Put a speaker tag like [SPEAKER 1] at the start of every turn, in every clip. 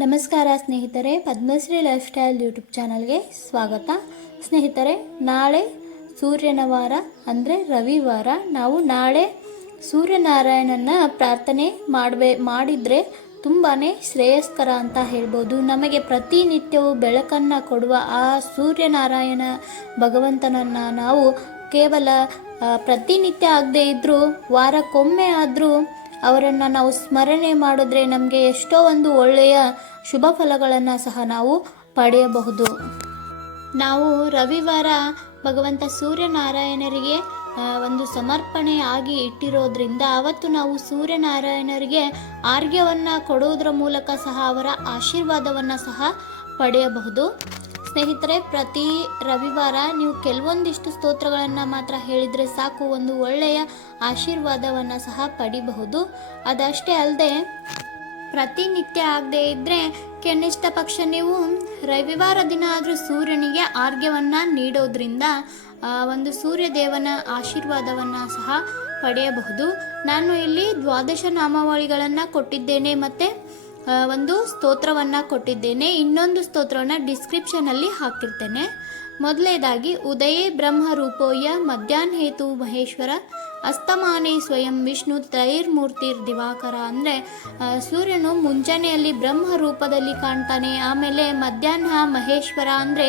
[SPEAKER 1] ನಮಸ್ಕಾರ ಸ್ನೇಹಿತರೆ, Padmashri life style YouTube ಚಾನಲ್ಗೆ ಸ್ವಾಗತ. ಸ್ನೇಹಿತರೆ, ನಾಳೆ ಸೂರ್ಯನ ವಾರ ಅಂದರೆ ರವಿವಾರ. ನಾವು ನಾಳೆ ಸೂರ್ಯನಾರಾಯಣನ ಪ್ರಾರ್ಥನೆ ಮಾಡಬೇ, ಮಾಡಿದರೆ ತುಂಬಾ ಶ್ರೇಯಸ್ಕರ ಅಂತ ಹೇಳ್ಬೋದು. ನಮಗೆ ಪ್ರತಿನಿತ್ಯವೂ ಬೆಳಕನ್ನು ಕೊಡುವ ಆ ಸೂರ್ಯನಾರಾಯಣ ಭಗವಂತನನ್ನು ನಾವು ಕೇವಲ ಪ್ರತಿನಿತ್ಯ ಆಗದೇ ಇದ್ದರೂ ವಾರಕ್ಕೊಮ್ಮೆ ಆದರೂ ಅವರನ್ನು ನಾವು ಸ್ಮರಣೆ ಮಾಡಿದ್ರೆ ನಮಗೆ ಎಷ್ಟೋ ಒಂದು ಒಳ್ಳೆಯ ಶುಭ ಫಲಗಳನ್ನು ಸಹ ನಾವು ಪಡೆಯಬಹುದು. ನಾವು ರವಿವಾರ ಭಗವಂತ ಸೂರ್ಯನಾರಾಯಣರಿಗೆ ಒಂದು ಸಮರ್ಪಣೆ ಆಗಿ ಇಟ್ಟಿರೋದ್ರಿಂದ ಅವತ್ತು ನಾವು ಸೂರ್ಯನಾರಾಯಣರಿಗೆ ಆರ್ಘ್ಯವನ್ನು ಕೊಡುವುದರ ಮೂಲಕ ಸಹ ಅವರ ಆಶೀರ್ವಾದವನ್ನು ಸಹ ಪಡೆಯಬಹುದು. ಸ್ನೇಹಿತರೆ, ಪ್ರತಿ ರವಿವಾರ ನೀವು ಕೆಲವೊಂದಿಷ್ಟು ಸ್ತೋತ್ರಗಳನ್ನು ಮಾತ್ರ ಹೇಳಿದರೆ ಸಾಕು. ಒಂದು ಒಳ್ಳೆಯ ಆಶೀರ್ವಾದವನ್ನು ಸಹ ಪಡಿಬಹುದು. ಅದಷ್ಟೇ ಅಲ್ಲದೆ ಪ್ರತಿನಿತ್ಯ ಆಗದೆ ಇದ್ದರೆ ಕೆನಿಷ್ಠ ಪಕ್ಷ ನೀವು ರವಿವಾರ ದಿನ ಆದರೂ ಸೂರ್ಯನಿಗೆ ಆರ್ಘ್ಯವನ್ನು ನೀಡೋದ್ರಿಂದ ಒಂದು ಸೂರ್ಯದೇವನ ಆಶೀರ್ವಾದವನ್ನು ಸಹ ಪಡೆಯಬಹುದು. ನಾನು ಇಲ್ಲಿ ದ್ವಾದಶ ನಾಮಾವಳಿಗಳನ್ನು ಕೊಟ್ಟಿದ್ದೇನೆ. ಮತ್ತು ಒಂದು ಸ್ತೋತ್ರವನ್ನು ಕೊಟ್ಟಿದ್ದೇನೆ. ಇನ್ನೊಂದು ಸ್ತೋತ್ರವನ್ನು ಡಿಸ್ಕ್ರಿಪ್ಷನಲ್ಲಿ ಹಾಕಿರ್ತೇನೆ. ಮೊದಲನೇದಾಗಿ ಉದಯೇ ಬ್ರಹ್ಮ ರೂಪೋಯ ಮಧ್ಯಾಹ್ನ ಹೇತು ಮಹೇಶ್ವರ, ಅಸ್ತಮಾನೇ ಸ್ವಯಂ ವಿಷ್ಣು ತ್ರೈರ್ಮೂರ್ತಿರ್ ದಿವಾಕರ. ಅಂದರೆ ಸೂರ್ಯನು ಮುಂಜಾನೆಯಲ್ಲಿ ಬ್ರಹ್ಮ ರೂಪದಲ್ಲಿ ಕಾಣ್ತಾನೆ, ಆಮೇಲೆ ಮಧ್ಯಾಹ್ನ ಮಹೇಶ್ವರ ಅಂದರೆ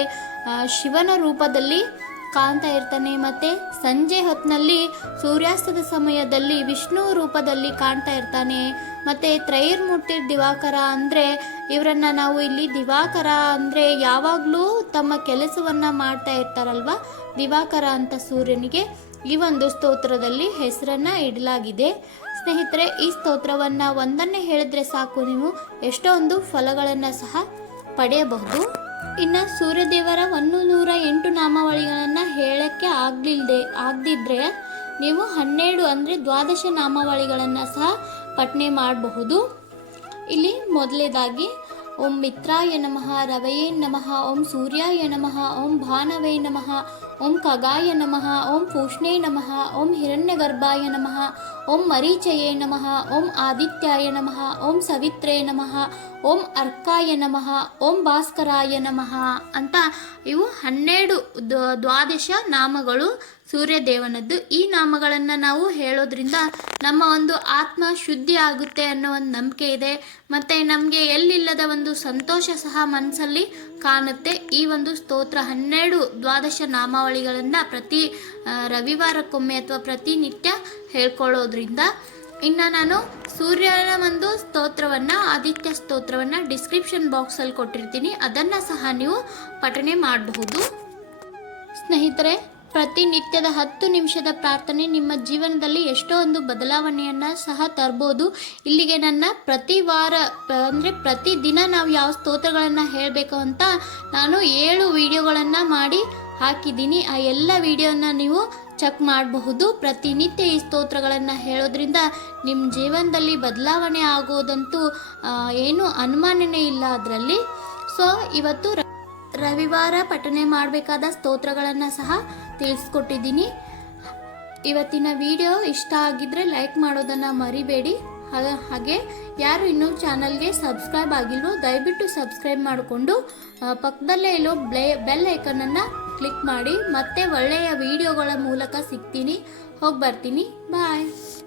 [SPEAKER 1] ಶಿವನ ರೂಪದಲ್ಲಿ ಕಾಣ್ತಾ ಇರ್ತಾನೆ, ಮತ್ತು ಸಂಜೆ ಹೊತ್ತಿನಲ್ಲಿ ಸೂರ್ಯಾಸ್ತದ ಸಮಯದಲ್ಲಿ ವಿಷ್ಣು ರೂಪದಲ್ಲಿ ಕಾಣ್ತಾ ಇರ್ತಾನೆ. ಮತ್ತು ತ್ರೈರ್ಮೂರ್ತಿ ದಿವಾಕರ ಅಂದರೆ ಇವರನ್ನು ನಾವು ಇಲ್ಲಿ ದಿವಾಕರ ಅಂದರೆ ಯಾವಾಗಲೂ ತಮ್ಮ ಕೆಲಸವನ್ನು ಮಾಡ್ತಾ ಇರ್ತಾರಲ್ವ? ದಿವಾಕರ ಅಂತ ಸೂರ್ಯನಿಗೆ ಈ ಒಂದು ಸ್ತೋತ್ರದಲ್ಲಿ ಹೆಸರನ್ನು ಇಡಲಾಗಿದೆ. ಸ್ನೇಹಿತರೆ, ಈ ಸ್ತೋತ್ರವನ್ನು ಒಂದನ್ನೇ ಹೇಳಿದ್ರೆ ಸಾಕು ನೀವು. ಎಷ್ಟೊಂದು ಫಲಗಳನ್ನು ಸಹ ಪಡೆಯಬಹುದು. ಇನ್ನು ಸೂರ್ಯದೇವರ ಒಂದು ನೂರ ಎಂಟು ನಾಮಾವಳಿಗಳನ್ನು ಹೇಳಕ್ಕೆ ಆಗಲಿಲ್ಲದೆ ಆಗದಿದ್ರೆ ನೀವು ಹನ್ನೆರಡು ಅಂದರೆ ದ್ವಾದಶ ನಾಮಾವಳಿಗಳನ್ನು ಸಹ ಪಠನೆ ಮಾಡಬಹುದು ಇಲ್ಲಿ ಮೊದಲೇದಾಗಿ ಓಂ ಮಿತ್ರಾಯ ನಮಃ ರವಯೇ ನಮಃ ಓಂ ಸೂರ್ಯಾಯ ನಮಃ ಓಂ ಭಾನವೇ ನಮಃ ಓಂ ಖಗಾಯ ನಮಃ ಓಂ ಪೂಷ್ಣೇ ನಮಃ ಓಂ ಹಿರಣ್ಯಗರ್ಭಾಯ ನಮಃ ಓಂ ಮರೀಚಯೇ ನಮಃ ಓಂ ಆದಿತ್ಯಾಯ ನಮಃ ಓಂ ಸವಿತ್ರೇ ನಮಃ ಓಂ ಅರ್ಕಾಯ ನಮಃ ಓಂ ಭಾಸ್ಕರಾಯ ನಮಃ ಅಂತ ಇವು ಹನ್ನೆರಡು ದ್ವ- ದ್ವಾದಶ ನಾಮಗಳು ಸೂರ್ಯದೇವನದ್ದು. ಈ ನಾಮಗಳನ್ನು ನಾವು ಹೇಳೋದ್ರಿಂದ ನಮ್ಮ ಒಂದು ಆತ್ಮ ಶುದ್ಧಿ ಆಗುತ್ತೆ ಅನ್ನೋ ಒಂದು ನಂಬಿಕೆ ಇದೆ. ಮತ್ತು ನಮಗೆ ಎಲ್ಲಿಲ್ಲದ ಒಂದು ಸಂತೋಷ ಸಹ ಮನಸ್ಸಲ್ಲಿ ಕಾಣುತ್ತೆ. ಈ ಒಂದು ಸ್ತೋತ್ರ ಹನ್ನೆರಡು ದ್ವಾದಶ ನಾಮಾವಳಿಗಳನ್ನು ಪ್ರತಿ ರವಿವಾರಕ್ಕೊಮ್ಮೆ ಅಥವಾ ಪ್ರತಿನಿತ್ಯ ಹೇಳ್ಕೊಳ್ಳೋದ್ರಿಂದ ಇನ್ನು ನಾನು ಸೂರ್ಯನ ಒಂದು ಸ್ತೋತ್ರವನ್ನು, ಆದಿತ್ಯ ಸ್ತೋತ್ರವನ್ನು ಡಿಸ್ಕ್ರಿಪ್ಷನ್ ಬಾಕ್ಸಲ್ಲಿ ಕೊಟ್ಟಿರ್ತೀನಿ. ಅದನ್ನು ಸಹ ನೀವು ಪಠನೆ ಮಾಡಬಹುದು. ಸ್ನೇಹಿತರೆ ಪ್ರತಿನಿತ್ಯದ ಹತ್ತು ನಿಮಿಷದ ಪ್ರಾರ್ಥನೆ ನಿಮ್ಮ ಜೀವನದಲ್ಲಿ ಎಷ್ಟೋ ಒಂದು ಬದಲಾವಣೆಯನ್ನು ಸಹ ತರ್ಬೋದು. ಇಲ್ಲಿಗೆ ನನ್ನ ಪ್ರತಿ ವಾರ, ಅಂದರೆ ಪ್ರತಿದಿನ ನಾವು ಯಾವ ಸ್ತೋತ್ರಗಳನ್ನು ಹೇಳಬೇಕು ಅಂತ ನಾನು ಏಳು ವಿಡಿಯೋಗಳನ್ನು ಮಾಡಿ ಹಾಕಿದ್ದೀನಿ. ಆ ಎಲ್ಲ ವಿಡಿಯೋನ ನೀವು ಚೆಕ್ ಮಾಡಬಹುದು. ಪ್ರತಿನಿತ್ಯ ಈ ಸ್ತೋತ್ರಗಳನ್ನು ಹೇಳೋದ್ರಿಂದ ನಿಮ್ಮ ಜೀವನದಲ್ಲಿ ಬದಲಾವಣೆ ಆಗೋದಂತೂ ಏನು ಅನುಮಾನನೇ ಇಲ್ಲ ಅದರಲ್ಲಿ. ಸೊ, ಇವತ್ತು ರವಿವಾರ ಪಠನೆ ಮಾಡಬೇಕಾದ ಸ್ತೋತ್ರಗಳನ್ನು ಸಹ ತಿಳಿಸ್ಕೊಟ್ಟಿದ್ದೀನಿ. ಇವತ್ತಿನ ವಿಡಿಯೋ ಇಷ್ಟ ಆಗಿದ್ರೆ ಲೈಕ್ ಮಾಡೋದನ್ನು ಮರಿಬೇಡಿ. ಹಾಗ- ಹಾಗೆ ಯಾರು ಇನ್ನೂ ಚಾನಲ್ಗೆ ಸಬ್ಸ್ಕ್ರೈಬ್ ಆಗಿಲ್ವೋ ದಯವಿಟ್ಟು ಸಬ್ಸ್ಕ್ರೈಬ್ ಮಾಡಿಕೊಂಡು ಪಕ್ಕದಲ್ಲೇ ಇರೋ ಬ್ಲೇ, ಬೆಲ್ ಐಕನನ್ನು ಕ್ಲಿಕ್ ಮಾಡಿ. ಮತ್ತೆ ಒಳ್ಳೆಯ ವಿಡಿಯೋಗಳ ಮೂಲಕ ಸಿಗ್ತೀನಿ. ಹೋಗಿ ಬರ್ತೀನಿ. ಬಾಯ್.